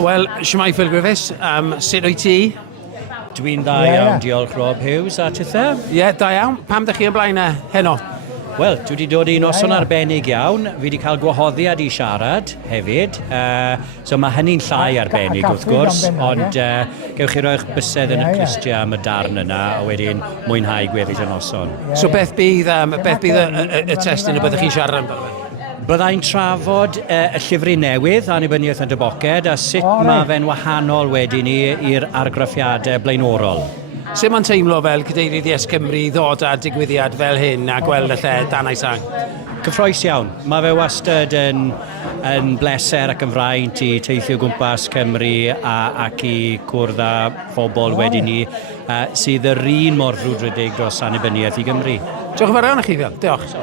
Wel, siwmai Phil Griffiths, sut wyt ti? Dwi'n dda iawn, diolch Rob Hughes, a tithe? Ie, da iawn. Pam ddech chi o blaen heno? Wel, dwi wedi dod i noson arbennig iawn. Fi wedi cael gwahoddiad i siarad hefyd. So mae hynny'n llai arbennig wrth gwrs, ond gewch chi roi'ch bysedd yn y clustia am y darn yna, a wedyn mwynhau gweddill y noson. So beth bydd y testyn y byddwch chi'n siarad amdano fe? Byddai'n trafod y llyfrau newydd annibyniaeth yn dyboced a sut mae fe'n wahanol wedyn ni i'r argraffiadau blaenorol. Sut mae'n teimlo fel Cadeirydd YesCymru ddod â digwyddiad fel hyn a gweld y lle dan ei sang? Cyffroes iawn. Mae fe wastad yn bleser ac yn fraint i teithio gwmpas Cymru ac i cwrdd â phobl wedyn ni sydd yr un mor frwdfrydig dros annibyniaeth i Gymru. Diolch yn fawr iawn i chi, Phil. Diolch.